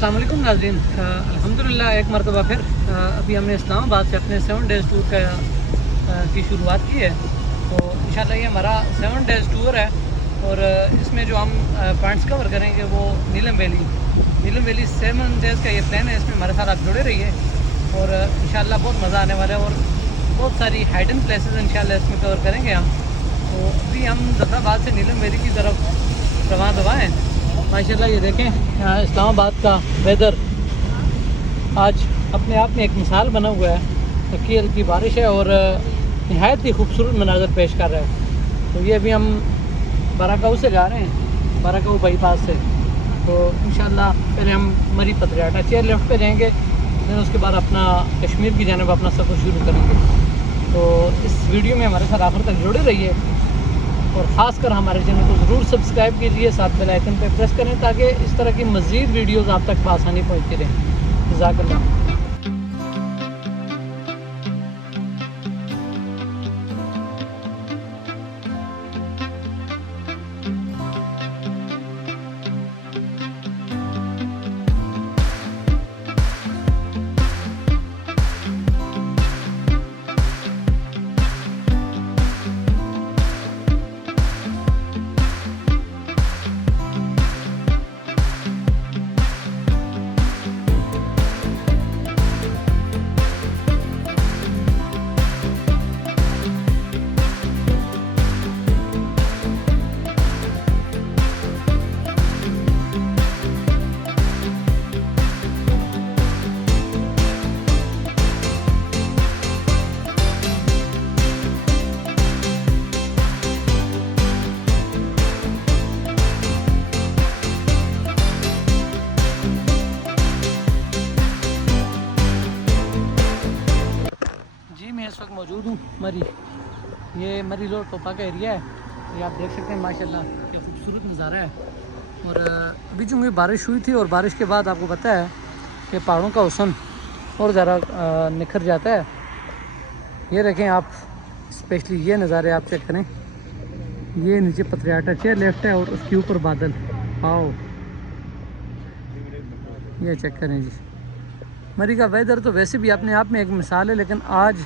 अस्सलाम वालेकुम नाज़रीन। अल्हम्दुलिल्लाह एक मरतबा फिर अभी हमने इस्लामाबाद से अपने 7 डेज़ टूर की शुरुआत की है। तो इंशाल्लाह ये हमारा 7 डेज़ टूर है और इसमें जो हम पॉइंट्स कवर करेंगे वो नीलम वैली 7 डेज़ का ये प्लान है। इसमें हमारे साथ आप जुड़े रहिए और इंशाल्लाह बहुत मज़ा आने वाला है और बहुत सारी हाइडन प्लेसेस इंशाल्लाह इसमें कवर करेंगे हम। तो अभी हम जफराबाद से नीलम वैली की तरफ रवाना हैं। माशाल्लाह ये देखें इस्लामाबाद का वेदर आज अपने आप में एक मिसाल बना हुआ है। हल्की हल्की बारिश है और नहायत ही खूबसूरत मनाज़र पेश कर रहा है। तो ये अभी हम बाराकाऊ से जा रहे हैं, बाराकाऊ बाईपास से। तो इंशाल्लाह पहले हम मरी पतरियाटा चेयर लेफ्ट पे जाएंगे, फिर उसके बाद अपना कश्मीर की जानिब अपना सफ़र शुरू करेंगे। तो इस वीडियो में हमारे साथ आखिर तक जुड़े रहिए और ख़ासकर हमारे चैनल को ज़रूर सब्सक्राइब कीजिए, साथ बेल आइकन पर प्रेस करें ताकि इस तरह की मज़ीद वीडियोस आप तक आसानी पहुँचती रहें। जज़ाकल्लाह। मैं इस वक्त मौजूद हूँ मरी, ये मरी रोड टोपा का एरिया है। ये आप देख सकते हैं माशाल्लाह ये खूबसूरत नज़ारा है। और अभी चूँकि बारिश हुई थी और बारिश के बाद आपको पता है कि पहाड़ों का हुस्न और ज़रा निखर जाता है। ये देखें आप, स्पेशली ये नज़ारे आप चेक करें। ये नीचे पतरियाटा चेयर लेफ्ट है और उसके ऊपर बादल। आओ ये चेक करें जी। मरी का वेदर तो वैसे भी अपने आप में एक मिसाल है, लेकिन आज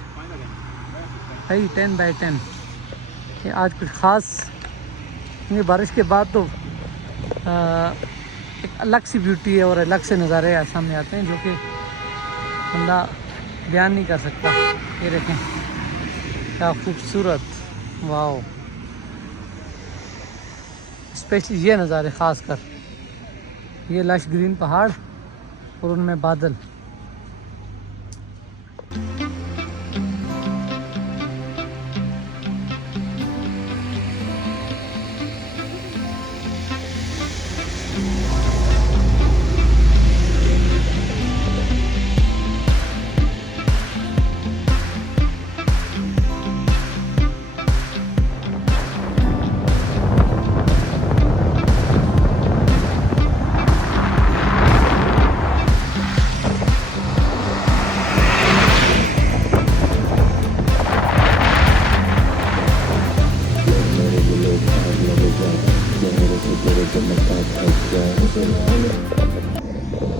भाई 10/10 ये आज कुछ ख़ास। ये बारिश के बाद तो एक अलग सी ब्यूटी है और अलग से नज़ारे सामने आते हैं जो कि बंदा बयान नहीं कर सकता। ये देखें क्या खूबसूरत, वाओ। स्पेशली ये नज़ारे ख़ास कर, ये लश ग्रीन पहाड़ और उनमें बादल।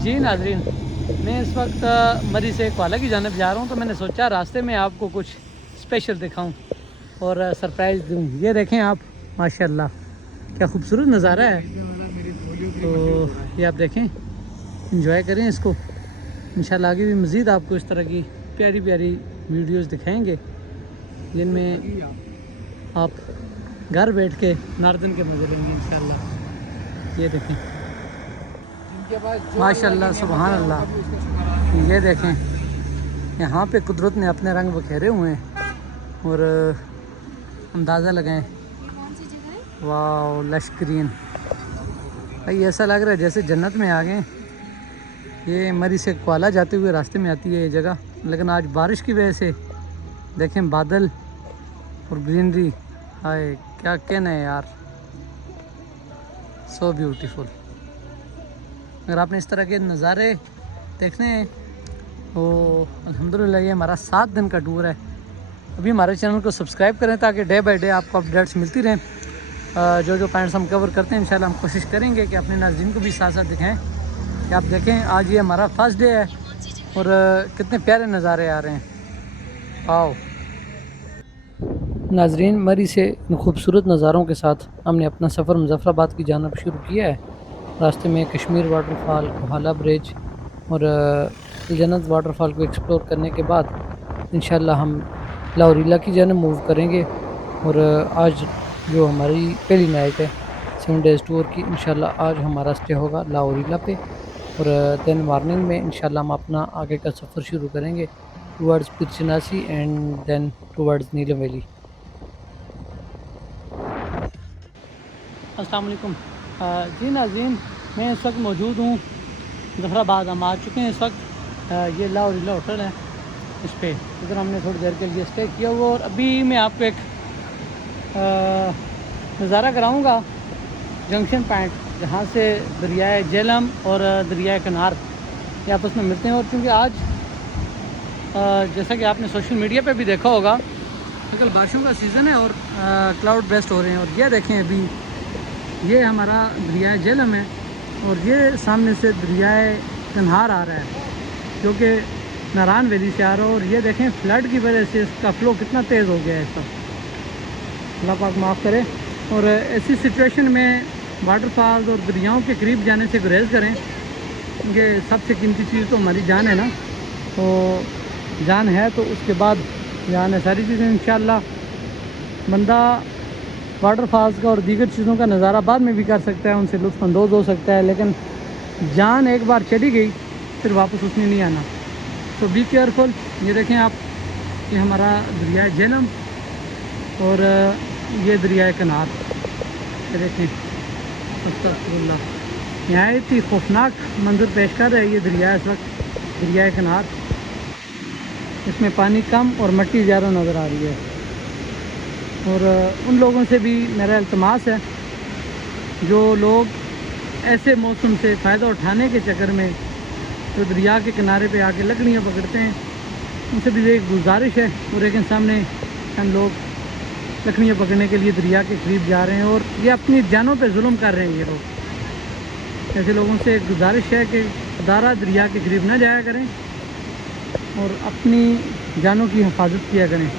जी नाजरीन, मैं इस वक्त मरी से क्वाला की जानिब जा रहा हूँ। तो मैंने सोचा रास्ते में आपको कुछ स्पेशल दिखाऊं और सरप्राइज़ दूँ। ये देखें आप, माशाल्लाह क्या खूबसूरत नज़ारा है। तो ये आप देखें, इंजॉय करें इसको। इंशाल्लाह आगे भी मज़ीद आपको इस तरह की प्यारी प्यारी वीडियोस दिखाएंगे जिनमें आप घर बैठ के नार्दन के मज़े लेंगे इंशाल्लाह। ये देखें माशाल्लाह, सुभान अल्लाह। ये देखें यहाँ पे कुदरत ने अपने रंग बखेरे हुए हैं और अंदाज़ा लगाएं, वाह लश ग्रीन। भाई ऐसा लग रहा है जैसे जन्नत में आ गए। ये मरी से क्वाला जाते हुए रास्ते में आती है ये जगह, लेकिन आज बारिश की वजह से देखें बादल और ग्रीनरी, हाय क्या कहना है यार, सो ब्यूटीफुल। अगर आपने इस तरह के नज़ारे देखने हैं तो अल्हम्दुलिल्लाह ये हमारा 7 दिन का टूर है। अभी हमारे चैनल को सब्सक्राइब करें ताकि डे बाय डे आपको अपडेट्स मिलती रहें। जो जो पॉइंट्स हम कवर करते हैं इंशाल्लाह हम कोशिश करेंगे कि अपने नाज़रीन को भी साथ साथ दिखाएं। कि आप देखें आज ये हमारा फर्स्ट डे है और कितने प्यारे नज़ारे आ रहे हैं। आओ नाजरीन, मरी से इन खूबसूरत नज़ारों के साथ हमने अपना सफ़र मुजफ्फराबाद की जानब शुरू किया है। रास्ते में कश्मीर वाटरफॉल, कोहाला ब्रिज और जन्नत वाटरफॉल को एक्सप्लोर करने के बाद इंशाल्लाह हम लाहौरीला की जानब मूव करेंगे। और आज जो हमारी पहली नाइट है 7 डेज़ टूर की, इंशाल्लाह आज हमारा स्टे होगा लाहौरीला पे और दिन मॉर्निंग में इंशाल्लाह हम अपना आगे का सफ़र शुरू करेंगे towards Pirchinasi and then towards Neelum valley. अस्सलाम वालेकुम जी नाज़रीन, मैं इस वक्त मौजूद हूँ मुजफ्फराबाद। हम आ चुके हैं इस वक्त। ये लाहौरीला होटल है, इस पर इधर हमने थोड़ी देर के लिए स्टे किया हुआ। और अभी मैं आपको एक नज़ारा कराऊँगा जंक्शन पॉइंट, जहाँ से दरियाए झेलम और दरियाए कनार ये आपस में मिलते हैं। और चूँकि आज जैसा कि आपने सोशल मीडिया पे भी देखा होगा, आजकल बारिशों का सीज़न है और क्लाउड बेस्ट हो रहे हैं। और ये देखें, अभी ये हमारा दरियाए झेलम है और ये सामने से दरियाए कन्हार आ रहा है जो कि नारायण वैली से आ रहा है। और ये देखें फ्लड की वजह से इसका फ़्लो कितना तेज़ हो गया है। इस वक्त अल्लाह पाक माफ़ करे। और ऐसी सिचुएशन में वाटरफॉल्स और दरियाओं के करीब जाने से गुरेज करें, क्योंकि सबसे कीमती चीज़ तो हमारी जान है ना। तो जान है तो उसके बाद जान है सारी चीज़ें। इंशाल्लाह बंदा वाटरफॉल्स का और दीगर चीज़ों का नज़ारा बाद में भी कर सकता है, उनसे लुत्फ़अंदोज़ हो सकता है, लेकिन जान एक बार चली गई फिर वापस उसने नहीं आना। तो बी केयरफुल। ये देखें आप, ये हमारा दरिया झेलम और ये दरिया कनार, ये देखें अस्तगफुरुल्लाह, नहायत ही खौफनाक मंजर पेश कर रहा है ये दरिया इस वक्त, दरिया कनार। इसमें पानी कम और मिट्टी ज़्यादा नज़र आ रही है। और उन लोगों से भी मेरा इल्तमास है जो लोग ऐसे मौसम से फ़ायदा उठाने के चक्कर में जो दरिया के किनारे पे आके लकड़ियाँ पकड़ते हैं, उनसे भी एक गुजारिश है। और लेकिन सामने हम लोग लकड़ियाँ पकड़ने के लिए दरिया के करीब जा रहे हैं और ये अपनी जानों पे जुल्म कर रहे हैं ये लोग। ऐसे लोगों से एक गुजारिश है कि खुदारा दरिया के करीब ना जाया करें और अपनी जानों की हिफाजत किया करें।